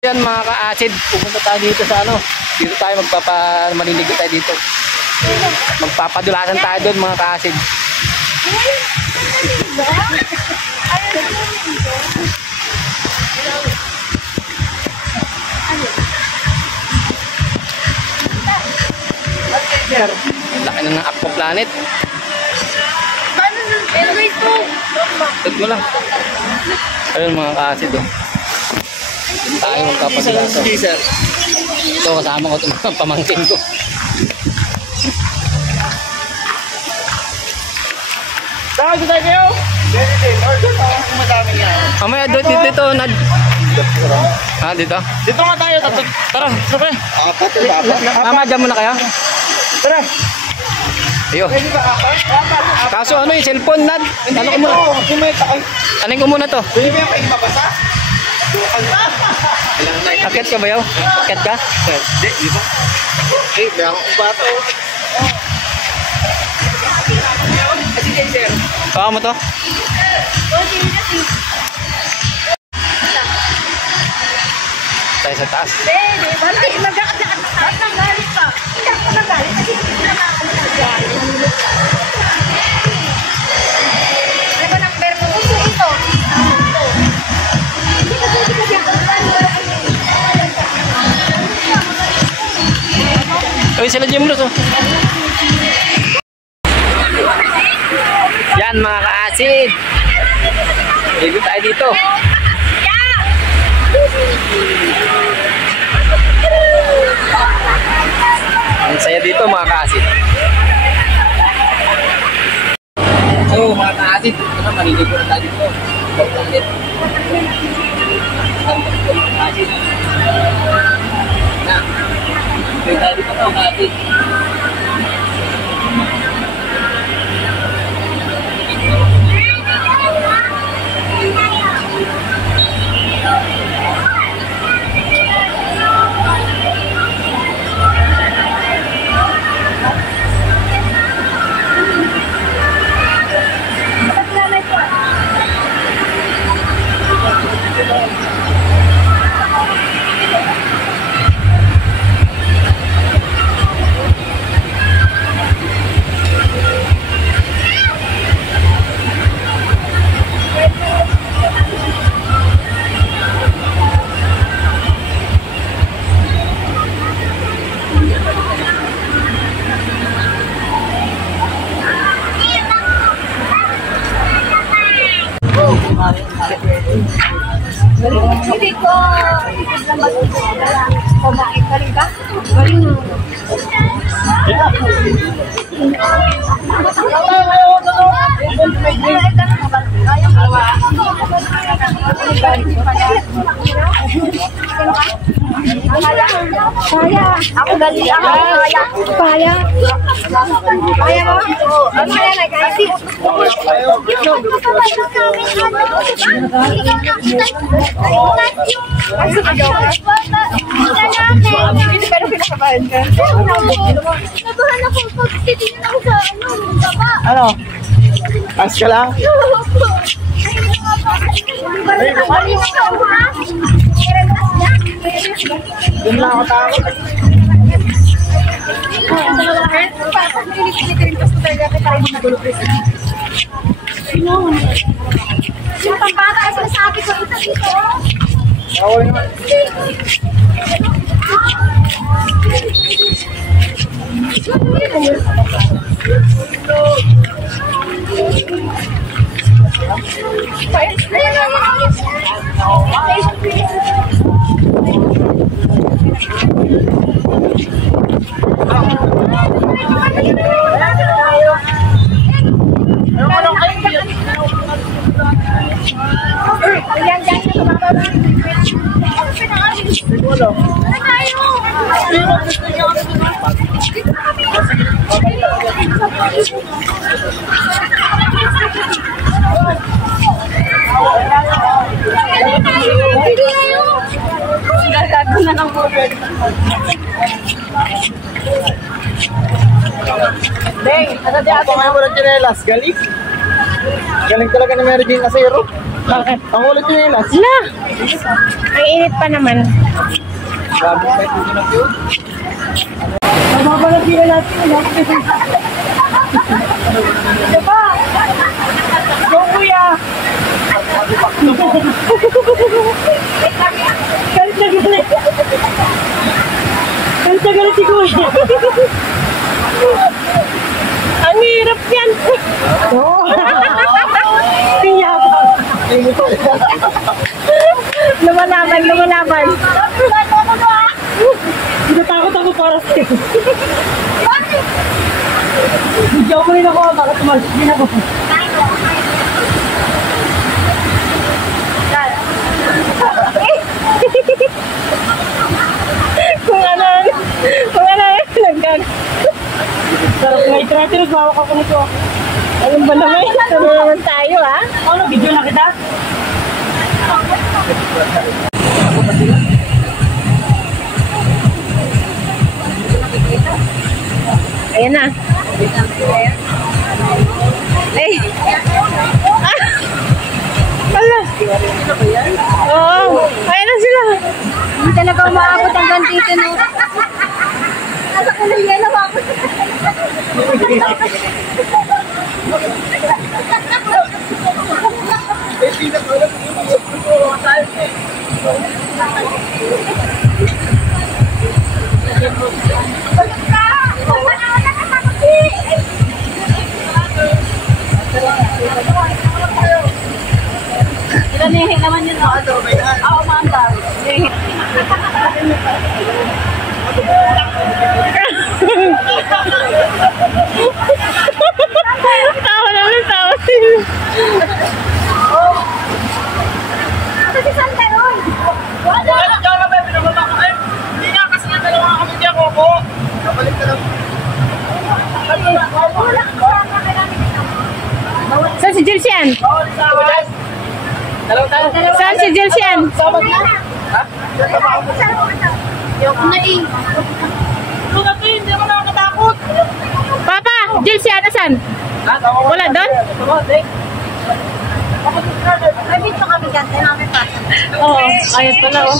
Yan mga ka-acid, pupunta tayo dito sa ano. Dito tayo maliligo tayo dito. Magpapadulasan tayo doon mga ka-acid. Laki na ng aquaplanet. Tut mo lang. Ayun mga ka-acid oh. Tayo magpapadulasan. Ito kasama ko itong mga pamangkin ko. Saan tayo kayo? Mamaya dito Nad. Ah, dito? Dito nga tayo. Tara, okay. Mama, dyan muna kayo. Tara. Ayun. Kaso ano yung cellphone, Nad? Tanong ko muna. Tanin ko muna to. Pwede ba yung kayo mabasa? Akit ka ba yaw? Akit ka? Hindi, di ba? Eh, may akong bato. Sige, sir. Kawa mo to? Tayo sa taas. Hindi, bakit magkakataas ng galit pa? Hindi ako nagalit kasi hindi na nakakagalit. Ano ba ng verbo ko sa ito? Hindi kasi Uy, sila Jimlos oh. Yan mga ka-acid. Ligo tayo dito. Ang saya dito mga ka-acid. So mga ka-acid, ito na maliligo na tayo dito. Tayo dito mga ka-acid. Hindi ko kumain ka rin ka? Galing mo. Kaya. Ako galing ako. Kaya. Kaya mo? Ano kaya na kasi? Pero pinakabahan ka. Nabahan ako pag titignan ako sa Ano? Pas ka lang? Doon lang ako takot. Yung pambata ay sinasabi ko ito dito. Bawal naman. Gagago na ng board. Deng, ano di ako ngayon walang chinelas? Galing? Galing talaga ni Mary Jane Acero. Bakit? Ang ulit chinelas. Na! Ang init pa naman. Grabe sa ito na yun. Mababalat sila natin. Diba? Go, kuya! Galit na galit. Galit na galit si kuya. Ang hirap yan. Piyabang. Lumalaban, lumalaban. Natakot ako para sa'yo. Bigyan ko rin ako, baka tumalas din ako. Kung ano, nagkag. Sarap nga ito, bawak ako nito. Anong ba naman? Ano naman tayo, ha? Ano, video na kita? Ayan na. Ay. Ah! Wala. Oo. Ayan na sila. Hindi talaga umaabot hanggang dito, no? Nasa kulay yan ako. Nehe naman yun. Oo, maandar. Nehe. Tawa naman, tawa sila. Ito si Santa Roy. Wala. Hindi nga kasi nga dalawa kami di ako po. Nabalik ka lang. Saan si Jilsian? Saan si Jilsian? Hindi ako nakakatakot. Papa, Jilsian, asan? Wala doon? May pa kami ganda namin pa. Oo, ayun pala oh.